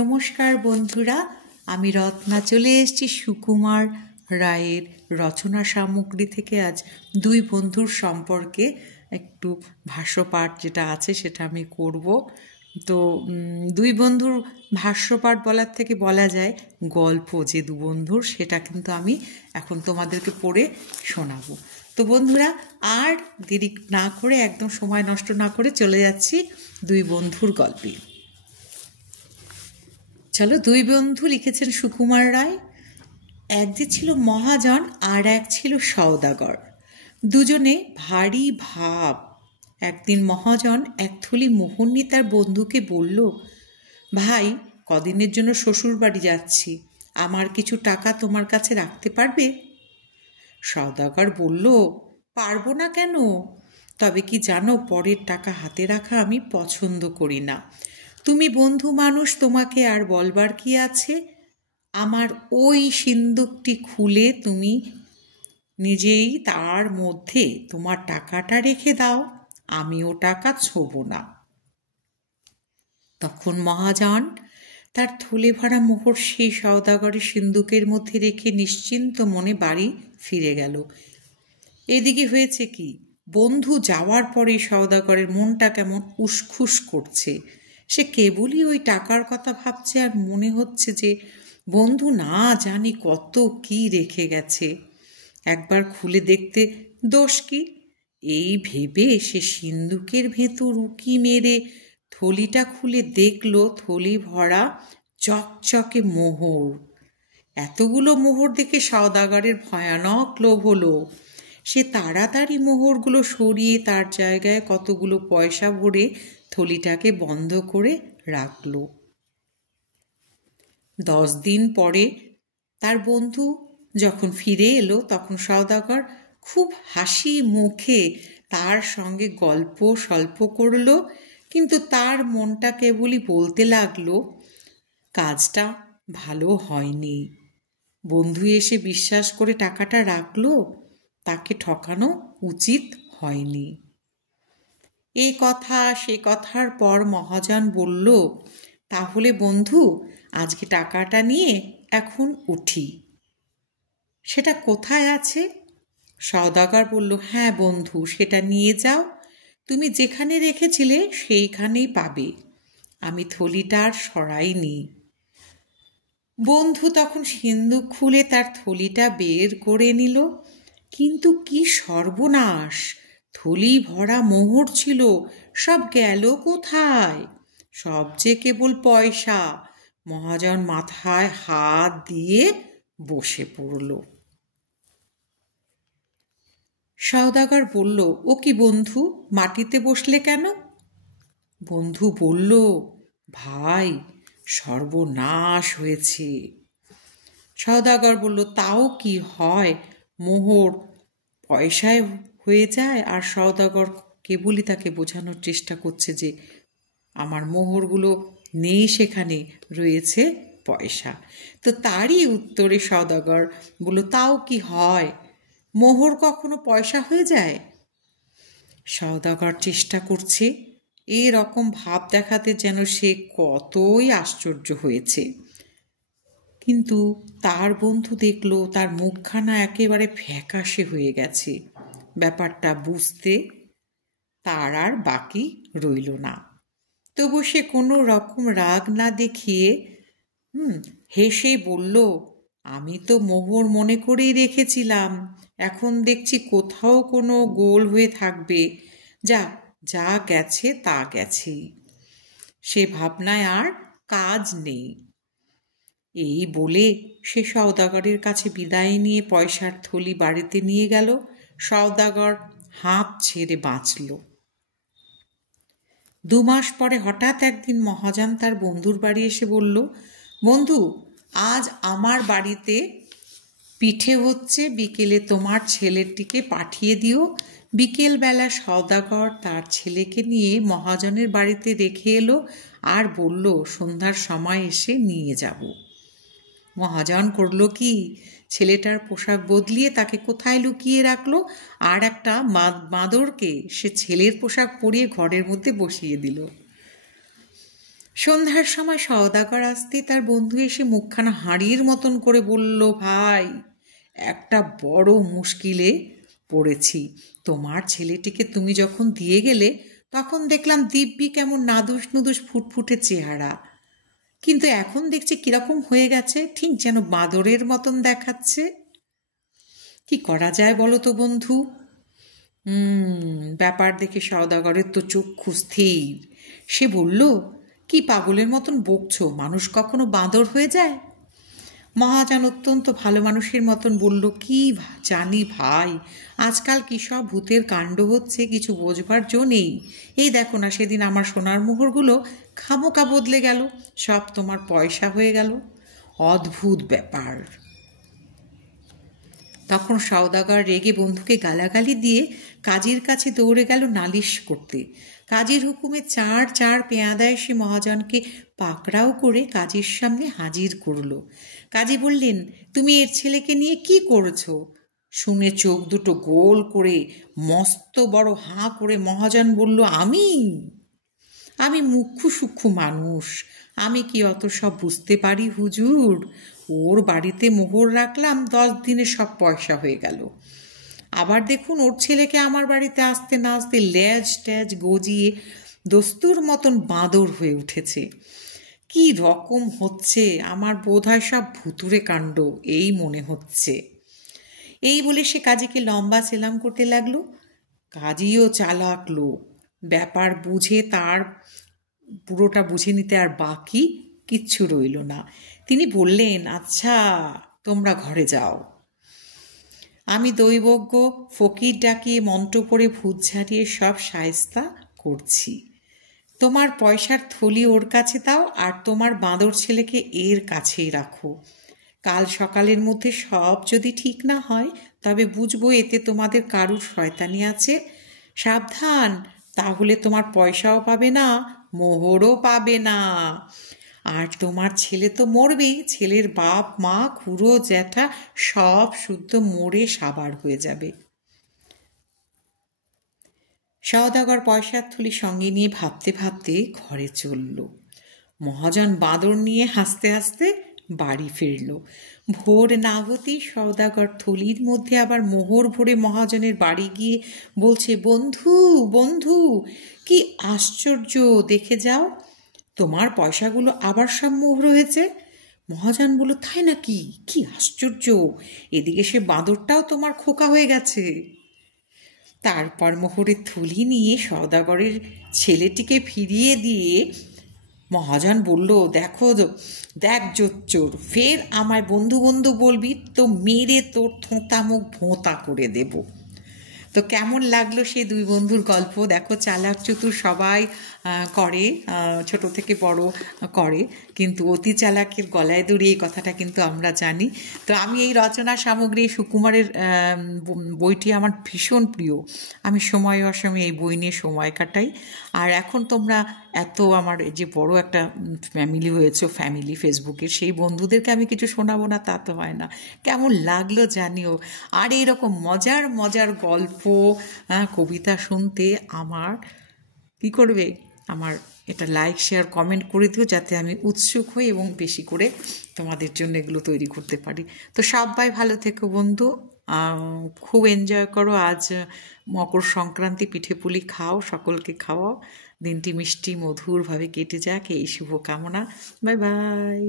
নমস্কার বন্ধুরা, আমি রত্না চলে এসেছি সুকুমার রায়ের রচনা সামগ্রী থেকে। আজ দুই বন্ধুর সম্পর্কে একটু ভাষ্যপাঠ যেটা আছে সেটা আমি করব। তো দুই বন্ধুর ভাষ্যপাঠ বলার থেকে বলা যায় গল্প যে দু বন্ধুর, সেটা কিন্তু আমি এখন তোমাদেরকে পড়ে শোনাবো। তো বন্ধুরা, আর দেরি না করে, একদম সময় নষ্ট না করে চলে যাচ্ছি দুই বন্ধুর গল্পে। চলো, দুই বন্ধু লিখেছেন সুকুমার রায়। এক যে ছিল মহাজন আর এক ছিল সওদাগর, দুজনে ভারী ভাব। একদিন মহাজন এক থলি মোহর নিয়ে তার বন্ধুকে বলল, ভাই, কদিনের জন্য শ্বশুর বাড়ি যাচ্ছি, আমার কিছু টাকা তোমার কাছে রাখতে পারবে? সওদাগর বলল, পারবো না কেন? তবে কি জানো, পরের টাকা হাতে রাখা আমি পছন্দ করি না। তুমি বন্ধু মানুষ, তোমাকে আর বলবার কি আছে? আমার ওই সিন্দুকটি খুলে তুমি নিজেই তার মধ্যে তোমার টাকাটা রেখে দাও, আমিও টাকা ছোব না। তখন মহাজন তার থলে ভরা মোহর সেই সওদাগরের সিন্দুকের মধ্যে রেখে নিশ্চিন্ত মনে বাড়ি ফিরে গেল। এদিকে হয়েছে কি, বন্ধু যাওয়ার পরে সওদাগরের মনটা কেমন উসখুস করছে। সে কেবলই ওই টাকার কথা ভাবছে, আর মনে হচ্ছে যে বন্ধু না জানি কত কি রেখে গেছে, একবার খুলে দেখতে দোষ কি। এই ভেবে সে সিন্দুকের ভেতর উকি মেরে থলিটা খুলে দেখল থলি ভরা চকচকে মোহর। এতগুলো মোহর দেখে সওদাগরের ভয়ানক লোভ হলো। সে তাড়াতাড়ি মোহরগুলো সরিয়ে তার জায়গায় কতগুলো পয়সা ভরে থলিটাকে বন্ধ করে রাখল। 10 দিন পরে তার বন্ধু যখন ফিরে এলো, তখন সওদাগর খুব হাসি মুখে তার সঙ্গে গল্প সল্প করল, কিন্তু তার মনটা কেবলই বলতে লাগলো, কাজটা ভালো হয়নি। বন্ধু এসে বিশ্বাস করে টাকাটা রাখলো, তাকে ঠকানো উচিত হয়নি। এই কথা সে কথার পর মহাজন বলল, তাহলে বন্ধু, আজকে টাকাটা নিয়ে এখন উঠি। সেটা কোথায় আছে? সওদাগর বলল, হ্যাঁ বন্ধু, সেটা নিয়ে যাও, তুমি যেখানে রেখেছিলে সেইখানেই পাবে, আমি থলিটার সরাইনি। বন্ধু তখন সিন্দুক খুলে তার থলিটা বের করে নিল, কিন্তু কি সর্বনাশ! থলি ভরা মোহর ছিল, সব গেল কোথায়? সব যে কেবল পয়সা। মহাজন মাথায় হাত দিয়ে বসে পড়ল। সওদাগর বলল, ও কি বন্ধু, মাটিতে বসলে কেন? বন্ধু বলল, ভাই, সর্বনাশ হয়েছে। সওদাগর বলল, তাও কি হয়, মোহর পয়সায় হয়ে যায়? আর সওদাগর কেবলই তাকে বোঝানোর চেষ্টা করছে যে আমার মোহরগুলো নেই, সেখানে রয়েছে পয়সা। তো তারই উত্তরে সওদাগর বলল, তাও কি হয়, মোহর কখনো পয়সা হয়ে যায়? সওদাগর চেষ্টা করছে এরকম ভাব দেখাতে যেন সে কতই আশ্চর্য হয়েছে, কিন্তু তার বন্ধু দেখল তার মুখখানা একেবারে ফ্যাকাশে হয়ে গেছে। ব্যাপারটা বুঝতে তার আর বাকি রইল না। তবু সে কোনো রকম রাগ না দেখিয়ে হেসে বলল, আমি তো মোহর মনে করেই রেখেছিলাম, এখন দেখছি কোথাও কোনো গোল হয়ে থাকবে, যা যা গেছে তা গেছেই, সে ভাবনায় আর কাজ নেই। এই বলে সে সওদাগরের কাছে বিদায় নিয়ে পয়সার থলি বাড়িতে নিয়ে গেল। সওদাগর হাঁপ ছেড়ে বাঁচল। 2 মাস পরে হঠাৎ একদিন মহাজন তার বন্ধুর বাড়ি এসে বলল, বন্ধু, আজ আমার বাড়িতে পিঠে হচ্ছে, বিকেলে তোমার ছেলেটিকে পাঠিয়ে দিও। বিকেলবেলা সওদাগর তার ছেলেকে নিয়ে মহাজনের বাড়িতে রেখে এলো আর বলল, সন্ধ্যার সময় এসে নিয়ে যাব। মহাজন করল কি, ছেলেটার পোশাক বদলিয়ে তাকে কোথায় লুকিয়ে রাখলো, আর একটা বাঁদরকে সে ছেলের পোশাক পরিয়ে ঘরের মধ্যে বসিয়ে দিল। সন্ধ্যার সময় সওদাগর আসতেই তার বন্ধু এসে মুখখানা হাঁড়ির মতন করে বলল, ভাই, একটা বড় মুশকিলে পড়েছি। তোমার ছেলেটিকে তুমি যখন দিয়ে গেলে তখন দেখলাম দিব্যি কেমন নাদুস নুদুস ফুটফুটে চেহারা, কিন্তু এখন দেখছি কিরকম হয়ে গেছে, ঠিক যেন বাঁদরের মতন দেখাচ্ছে। কি করা যায় বলো তো বন্ধু? ব্যাপার দেখে সওদাগরের তো চক্ষু স্থির। সে বলল, কি পাগলের মতন বকছো? মানুষ কখনো বাঁদর হয়ে যায়? মহাজন অত্যন্ত ভালো মানুষের মতন বলল, কি জানি ভাই, আজকাল কি সব ভূতের কাণ্ড হচ্ছে, কিছু বোঝবার জো নেই। এই দেখো না, সেদিন আমার সোনার মোহরগুলো খামোকা বদলে গেল, সব তোমার পয়সা হয়ে গেল। অদ্ভুত ব্যাপার। তখন সওদাগর রেগে বন্ধুকে গালাগালি দিয়ে কাজীর কাছে দৌড়ে গেল নালিশ করতে। কাজীর হুকুমে চার চার পেয়াদা এসে মহাজনকে পাকড়াও করে কাজীর সামনে হাজির করল। কাজী বললেন, তুমি এর ছেলেকে নিয়ে কি করেছো? শুনে চোখ দুটো গোল করে মস্ত বড় হাঁ করে মহাজন বলল, আমি মুখ্য সূক্ষ্ম মানুষ, আমি কি অত সব বুঝতে পারি হুজুর? ওর বাড়িতে মোহর রাখলাম, 10 দিনে সব পয়সা হয়ে গেল। আবার দেখুন, ওর ছেলেকে আমার বাড়িতে আসতে না আসতে ল্যাজ ট্যাজ গজিয়ে দস্তুর মতন বাঁদর হয়ে উঠেছে। কি রকম হচ্ছে, আমার বোধ হয় সব ভুতুরে কাণ্ড এই মনে হচ্ছে। এই বলে সে কাজীকে লম্বা সেলাম করতে লাগলো। কাজীও চালাক লোক, ব্যাপার বুঝে তার পুরোটা বুঝে নিতে আর বাকি কিচ্ছু রইল না। তিনি বললেন, আচ্ছা, তোমরা ঘরে যাও, আমি দৈবজ্ঞ ফকির ডাকিয়ে মন্ত্র পড়ে ভূত ঝাড়িয়ে সব শায়েস্তা করছি। তোমার পয়সার থলি ওর কাছে দাও, আর তোমার বাঁদর ছেলেকে এর কাছেই রাখো। কাল সকালের মধ্যে সব যদি ঠিক না হয়, তবে বুঝবো এতে তোমাদের কারুর শয়তানি আছে। সাবধান, তাহলে তোমার পয়সাও পাবে না, মোহরও পাবে না। আর তোমার ছেলে তো মরবেই, ছেলের বাপ মা খুড়ো জ্যাঠা সব শুদ্ধ মরে সাবার হয়ে যাবে। সওদাগর পয়সার থলি সঙ্গে নিয়ে ভাবতে ভাবতে ঘরে চলল। মহাজন বাঁদর নিয়ে হাসতে হাসতে বাড়ি ফিরল। ভোর না হতেই সওদাগর থলির মধ্যে আবার মোহর ভরে মহাজনের বাড়ি গিয়ে বলছে, বন্ধু বন্ধু, কি আশ্চর্য, দেখে যাও, তোমার পয়সাগুলো আবার সব মোহর হয়েছে। মহাজন বলল, তাই নাকি? কি আশ্চর্য, এদিকে সে বাঁদরটাও তোমার খোকা হয়ে গেছে। তারপর মোহরের থলি নিয়ে সওদাগরের ছেলেটিকে ফিরিয়ে দিয়ে মহাজন বলল, দেখ জোচ্চোর, ফের আমায় বন্ধু বন্ধু বলবি তো মেরে তোর থোঁতা মুখ ভোঁতা করে দেব। তো কেমন লাগলো সেই দুই বন্ধুর গল্প? দেখো, চালাক চতুর সবাই করে, ছোট থেকে বড় করে, কিন্তু অতি চালাকের গলায় দড়ি, এই কথাটা কিন্তু আমরা জানি। তো আমি এই রচনা সামগ্রী সুকুমারের বইটি আমার ভীষণ প্রিয়। আমি সময় অসময়ে এই বই নিয়ে সময় কাটাই। আর এখন তোমরা এত আমার যে বড় একটা ফ্যামিলি হয়েছে, ফ্যামিলি ফেসবুকের, সেই বন্ধুদেরকে আমি কিছু শোনাবো না তা তো হয় না। কেমন লাগলো জানিও। আর এইরকম মজার মজার গল্প, কবিতা শুনতে আমার কি করবে, আমার এটা লাইক শেয়ার কমেন্ট করে দিও, যাতে আমি উৎসুক হই এবং বেশি করে তোমাদের জন্য এগুলো তৈরি করতে পারি। তো সবাই ভালো থেকো বন্ধু, খুব এনজয় করো। আজ মকর সংক্রান্তি, পিঠে পুলি খাও, সকলকে খাওয়াও, দিনটি মিষ্টি মধুরভাবে কেটে যাক এই শুভকামনা। Bye bye.